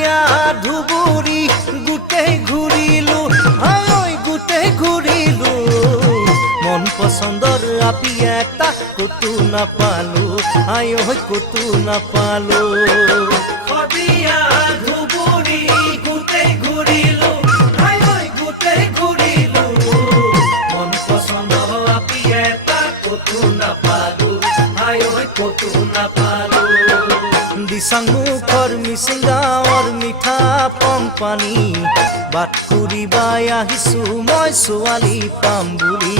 শদিয়া ধুবুৰী গোটেই ঘূৰিলো হাই গোটেই ঘূৰিলো মন পছন্দৰ আপি এটা কতো নাপালো হাই কতো নাপালো শদিয়া ধুবুৰী গোটেই ঘূৰিলো হাই গোটেই ঘূৰিলো মন পছন্দৰ আপি এটা কতো নাপালো হাই কতো নাপালো দিচাং মুখৰ মিচিং গাঁৱৰ মিঠা পং পানী বাট ফুৰিবাই আহিছো মই ছোৱালী পাম বুলি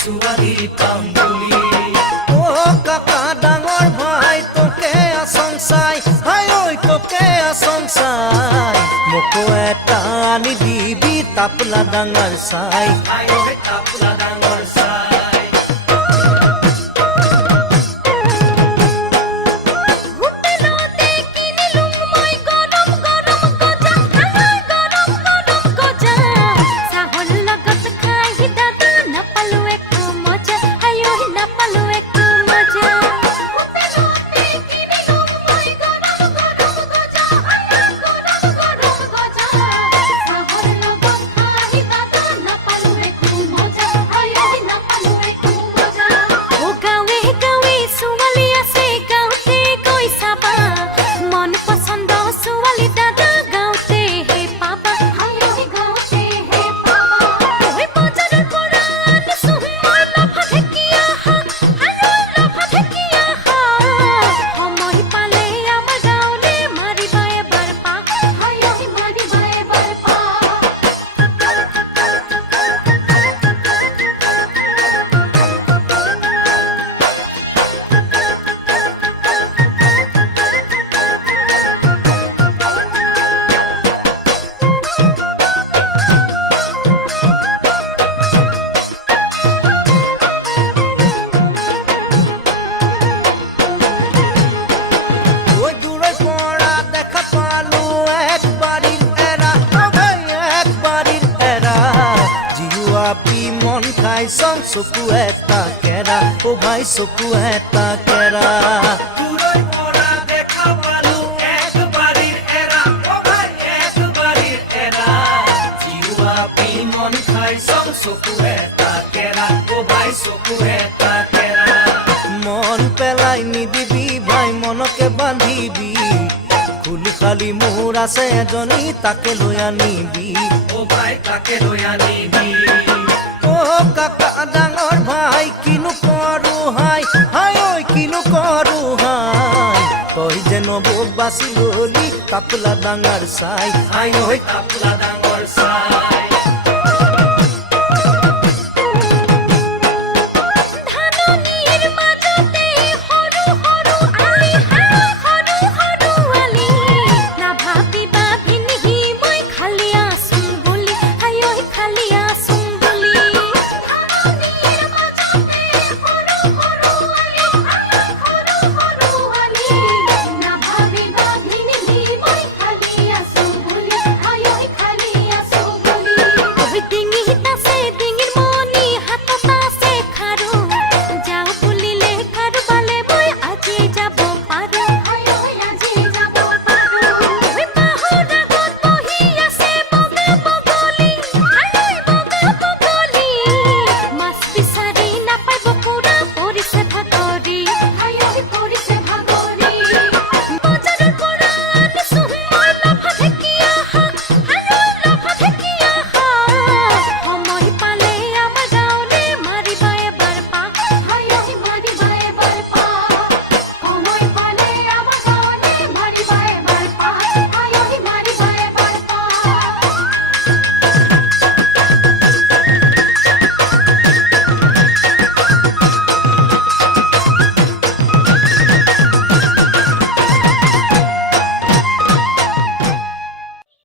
ছোৱালী পাম বুলি অ কাকা ডাঙৰ ভাই তোকে আচং চাই হাই ঐ তোকে আচং চাই মোকো এটা আনি দিবি তাপলা ডাঙৰ চাই তাপলা ডাঙৰ চাই মন খাই চং চকু এটা কেৰা ও ভাই চকু এটা কেৰা দূৰৰ পৰা দেখা পালো একবাৰিৰ এৰা ও ভাই একবাৰিৰ এৰা জিৱা পি মন খাই চং চকু এটা কেৰা ও ভাই চকু এটা কেৰা মন পেলাই নিদিবি ভাই মনকে বান্ধিবি খুলি খালি মোৰ আছে এজনী তাকে লৈ আনিবি ও ভাই তাকে লৈ আনিবি কাকা ডাঙৰ ভাই কিনো কৰো হাই হাই ঐ কিনো কৰো হাই তই যেন মোক বাচি ললি তাপলা ডাঙৰ চাই হাই ঐ তাপলা ডাঙৰ চাই